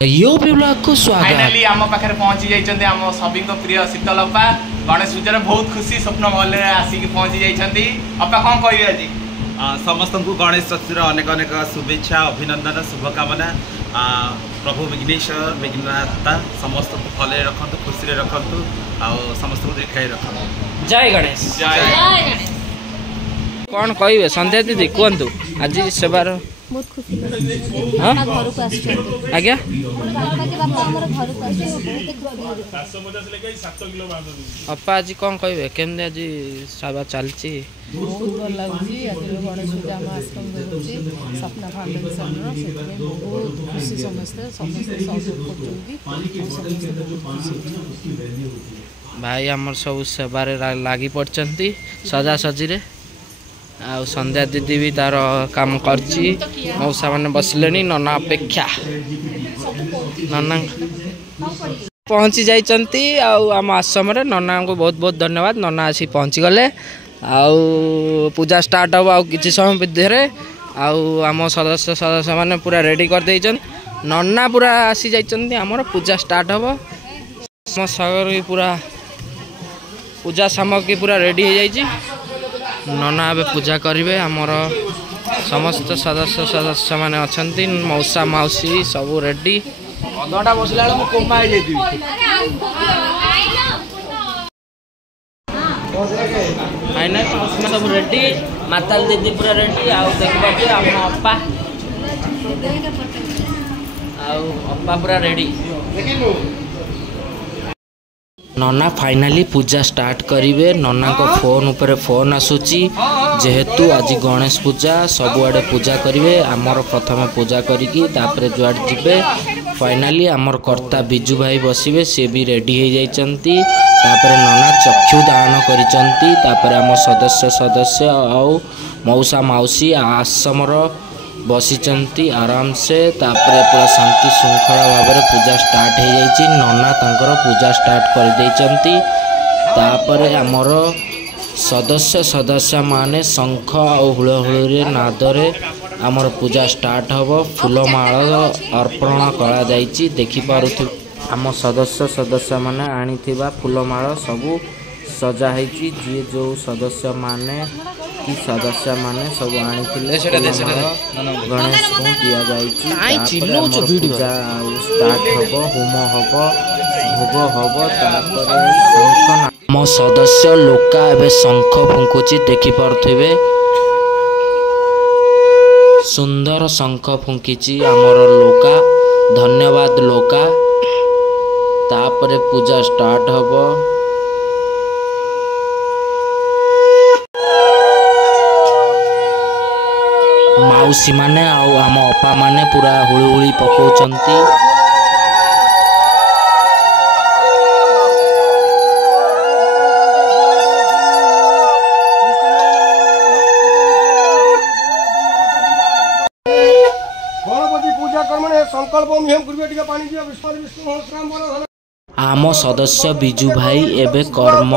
यो blog को स्वागत finally आम पाखे पहुंची जाइछन्ते आम सभी प्रिय शीतल अप्पा गणेश पूजार बहुत खुशी स्वप्न महल आसिक पहुंची जाइछन्ती। अप्पा कौन कहबे आज समस्त को गणेश चतुर्थी अनेक अनेक शुभेच्छा अभिनंदन शुभकामना। प्रभु विघ्नेश्वर विघ्नता समस्त को भले रखतु खुशी रखतु समस्त को दीर्घायु रखतु। जय गणेश जय गणेश। कौन कहबे संध्या दीदी कहतु आज सेवार बहुत खुशी हाँ घर को आज्ञा अप्पा आज कौन कहबे केमने आज सेवा चलची बहुत भल लगुच आज गणेश पूजा आम आश्रम होती सपना फाउंडेशन बहुत खुशी समस्ते समस्ते सहयोग भाई आमर सब सेवारे लगी पड़ती सजा सजी आ संध्या दीदी भी तार काम करची मौसा मैंने बसले नना अपेक्षा नना पहुँची जाइंती आम आश्रम नना को बहुत बहुत धन्यवाद। नना आसी पहुँची गले पूजा स्टार्ट हम आ कि समय भितर आम सदस्य सदस्य मैंने पूरा रेडी कर देइछन। नना पूरा आसी जाइंती आमर पूजा स्टार्ट हम सागर पूरा पूजा सामग्री पूरा रेडी हो जाइए। नना ए पूजा करेंगे आमर समस्त सदस्य सदस्य मैंने अच्छा मौसा मौसी सब रेडी अधटा बसला कोमा सब रेडी माताल दीदी पूरा रेडी देखिए आम अप्पा अप्पा पूरा रेडी। नना फाइनाली पूजा स्टार्ट करेंगे। नना को फोन उपर फोन आसूची जेहेतु आज गणेश पूजा सबुआडे पूजा करेंगे आमर प्रथम पूजा करिकी तापरे जुआड जिबे। फाइनाली आमर कर्ता बिजू भाई बसवे सी भी रेडी हो जाइंती। तापरे नना चक्षु दान करिचंती। तापरे आम सदस्य सदस्य आउ मौसा मौसी आश्रमर बसीचंती आराम से। तापरे पूरा शांति श्रृंखला भाव में पूजा स्टार्ट हो जाइए। नना तांकर पूजा स्टार्ट कर देइचंती। तापरे आमर सदस्य सदस्य माने शंख और हुलहुली नादरे आमर पूजा स्टार्ट हम फूलमाल अर्पण करा जाइछि। देखि पारुथि आम सदस्य सदस्य माने आनिथिबा फूलमाल सबू सजा होइछि। जी जो सदस्य माने कि सदस्य माने सब आनिथिले गणेश को दिया जाइछि। पूजा स्टार्ट हबो होम हबो भोग हबो। तापर शंख मो सदस्य लोका एबे शंख फुंकुची देखि पारुथिबे सुंदर शंख फुंकीची आमर लोका धन्यवाद लोका। तापरे पूजा स्टार्ट हबो। मौसी माने आम अप्पा माने पूरा हुळहुळी पकाउचंती। गणपति पूजा कर्मणे संकल्प मिहम करबे टिका पानी दियो विश्व विष्णु सहस्रनाम बोलो। आम सदस्य बिजू भाई एबे कर्म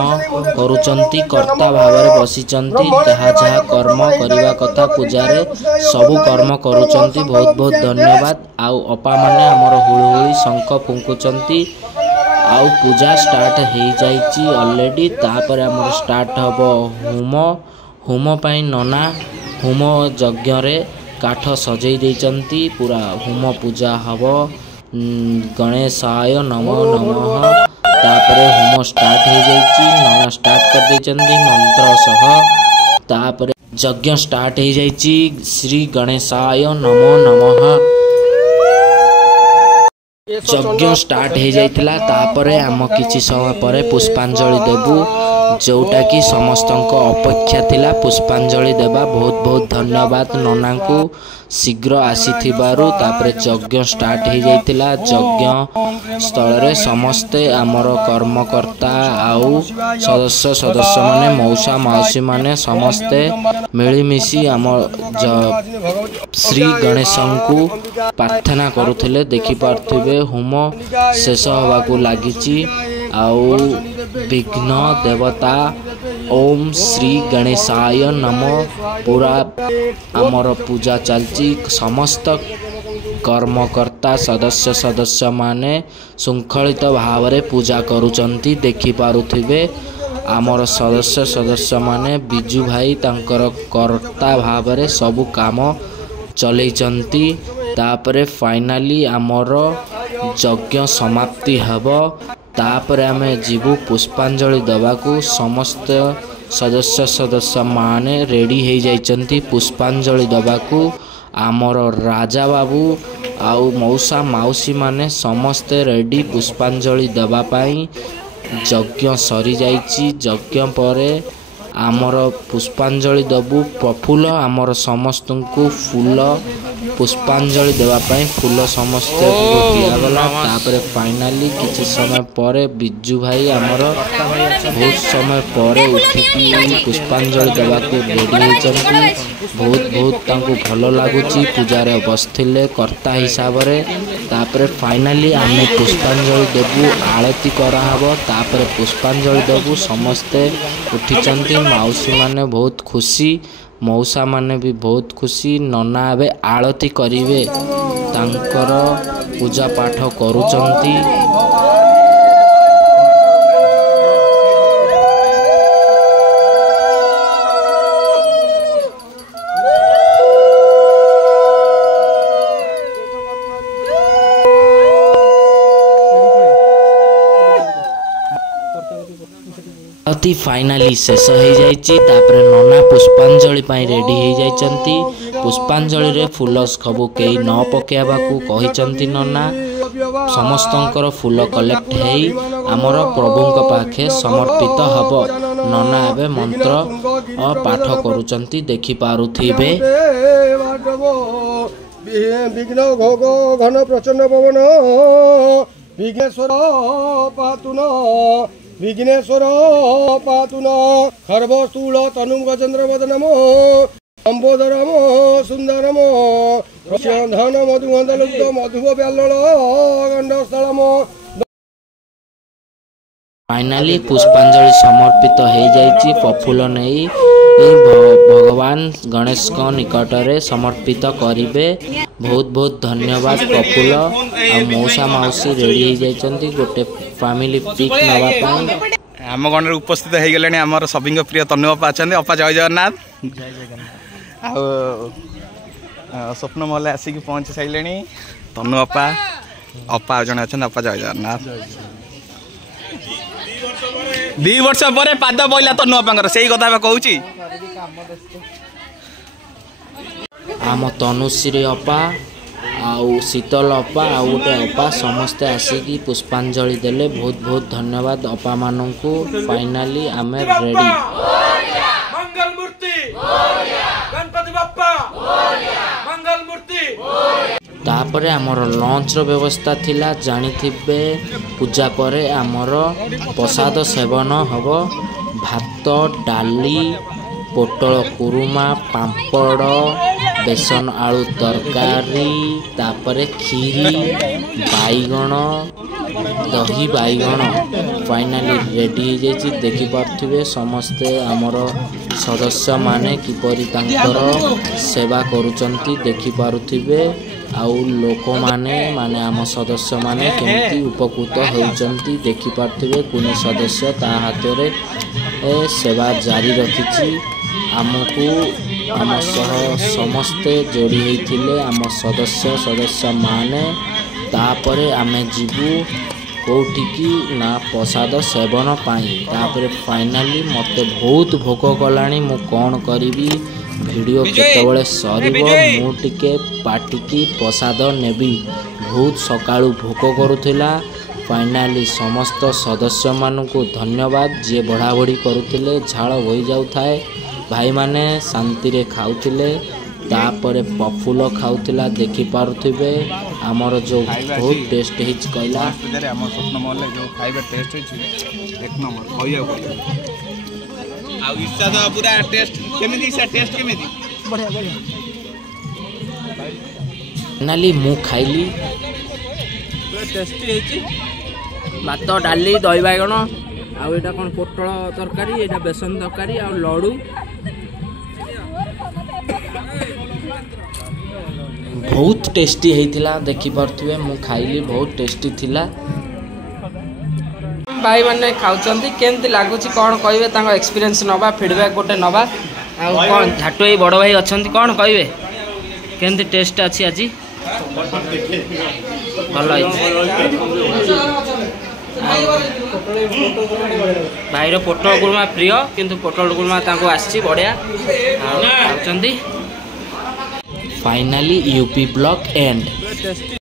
करुचंती कर्ता भाव में बसीचंती जहाँ जहाँ कर्म करने कथा पूजारे सबू कर्म करुचंती। बहुत बहुत धन्यवाद। आउ अपा माने आमर हुळहुळी शंख फुंकुचंती आउ पूजा स्टार्ट हो जाइछि ऑलरेडी। तापर आमर स्टार्ट हबो होम होम पाई नना होम यज्ञ रे काठ सजई देइचंती पूरा होम पूजा हबो। गणेशाय नमो नमः। तापरे होम स्टार्ट हो जाइछि। नना स्टार्ट कर देइचंती मंत्र सह। तापरे यज्ञ स्टार्ट हो जाइछि। श्री गणेशाय नमो नमः यज्ञ स्टार्ट हो जाइतिला। तापरे आम किछि समय परे पुष्पांजलि देबु जोटा कि समस्तक अपेक्षा थिला पुष्पांजलि देबा। बहुत बहुत धन्यवाद नना को शीघ्र आसीथिबारु। तापरे यज्ञ स्टार्ट हो जाइतिला। यज्ञ स्थल रे समस्ते आमर कर्मकर्ता आउ सदस्य सदस्य माने मौसा मौसी माने समस्ते मिलीमिशी आम श्री गणेश को प्रार्थना करुथिले। देखि पारथिबे होम शेष होबाकू लागिछि आउ विघ्न देवता ओम श्री गणेशाय नमो पूरा आमर पूजा चलची समस्त कर्मकर्ता कर्ता सदस्य माने शृंखलित भाव में पूजा करुचंती देखि पारुथिबे आमर सदस्य माने बिजू भाई तांकर कर्ता भाव में सबु काम चलैचंती तापरे फाइनाली आमर यज्ञ समाप्ति हब तापरे आमे जीवु पुष्पांजलि दबाकू समस्त सदस्य माने रेडी हो जाइचंती पुष्पांजलि दबाकू आमर राजा बाबू आउ मौसा मौसी माने समस्ते रेडी पुष्पांजलि दबा पाई यज्ञ सरी जाइची यज्ञ परे आमर पुष्पांजलि दबु प्रफुल्ल आमर समस्त को फूल पुष्पांजलि देवाई फूल समस्त दिगला तापर फाइनाली किसी समय पर बिजू भाई आमर बहुत समय पर उठिकी पुष्पांजलि देवा रेडी होती बहुत भल लगुच पूजार बसते कर्ता हिसाब से तापर फाइनाली आम पुष्पांजलि देवु आरती कराहब तापर पुष्पांजलि देवु समस्ते उठी मौसी माने बहुत खुशी मौसा माने भी बहुत खुशी नना एबे आरती करिवे तांकर पूजा पाठ करुचंती आरती फाइनाली शेष हो जाइए नना पुष्पांजलि रेडी हो जाइछंती पुष्पांजलि रे फूल सबू कई न पकेवा कहते नना समस्तंकर फूल कलेक्ट हेई आमर प्रभु पाखे समर्पित हब नना एबे मंत्र पाठ करुचंती देखि पारुथिबे विघ्न घोग घन प्रचंड पवन विघ्नेश्वर पातुन विघ्नेश्वर पातुन खर्वस्थूल तनुम गजेन्द्र वदनम अंबोदरम सुंदरम धन मधुगंधलुप्त मधुव व्यालल गंडस्थलम फाइनाली पुष्पांजलि समर्पित हो जाइए प्रफुल्ल नहीं भगवान गणेश को निकट में समर्पित करेंगे बहुत बहुत धन्यवाद प्रफुल्ल आ मौसा मौसी रेडी हो जाइछंती गोटे फैमिली पिक नापी आम गण उपस्थित हो गले आमर सभी प्रिय तनु अपा अच्छा अपा जय जगन्नाथ स्वप्न महल आसिक पहुँची सारे तनु अपा अपा जड़े अच्छा अपा जय जगन्नाथ 2 वर्ष पर पाद पड़ा तनु अपांकर से कथा कहूँ आम तनुश्री अपा आउ शीतल अपा आउ गोटे अपा समस्ते आसिकी पुष्पांजलि देले बहुत बहुत धन्यवाद अपा मानू फाइनाली आम रेडी मंगल मूर्ति गणपति बप्पा मंगल मूर्ति तापरे आमर लंच रो व्यवस्था थिला जानिथिबे पूजा परे आमर प्रसाद सेवन हब भात डाली पोटल कुरुमा पांपड़ बेसन आलू तरकारी तापरे खीरी बैगण दही बैगण फाइनाली रेडी हो जाइए देखि पार्थिबे समस्ते आमर सदस्य माने किपरि तांकर सेवा करुचंती देखि पारुथिबे आउ लोक माने आम सदस्य माने केमती उपकृत होउचंती देखि पार्थिबे कुनी सदस्य ता हाथ रे सेवा जारी रखिछि आमको आम सह समस्ते जोड़ी होइथिले आम सदस्य माने तापरे आमे जीवु कोठिकी ना प्रसाद सेवन पाई तापरे फाइनाली मते बहुत भोक कलानी मु कौन करिवि वीडियो केतबेले सरीबो मु टिके पाटिकी प्रसाद नेबी बहुत सकाळु भोक करुथिला फाइनाली समस्त सदस्य मानू धन्यवाद जे बढ़ा बढ़ी करुथिले झाड़ होई जाउ थाए भाई माने शांति रे खाउथिले तापरे प्रफुल्ल खाउथिला देखि पारुथिबे हमर जो बहुत टेस्ट हिच कहला हम स्वप्न महल जो खाइबा टेस्ट हिच एक नंबर खइया आ इच्छा तो पूरा टेस्ट केमिति इच्छा टेस्ट केमिति बढ़िया बढ़िया नाली मु खाइली टेस्टी हेची भात डाली दही बैगण आउ एटा कोन पोटल तरकारी एटा बेसन तरकारी आ लडू बहुत टेस्टी होता देखिपे मु खाइली बहुत टेस्टी थिला। भाई मैंने खाऊंट केमती लगुच कौन कहे एक्सपीरियंस नवा फीडबैक गोटे नवा कौन झाटू ये बड़ भाई अच्छा कौन कहे केमती टेस्ट अच्छी आज भल भाईर पोटल गुरमा प्रिय किंतु पोटल गुरमा आसी बढ़िया खाऊंट। Finally UP block and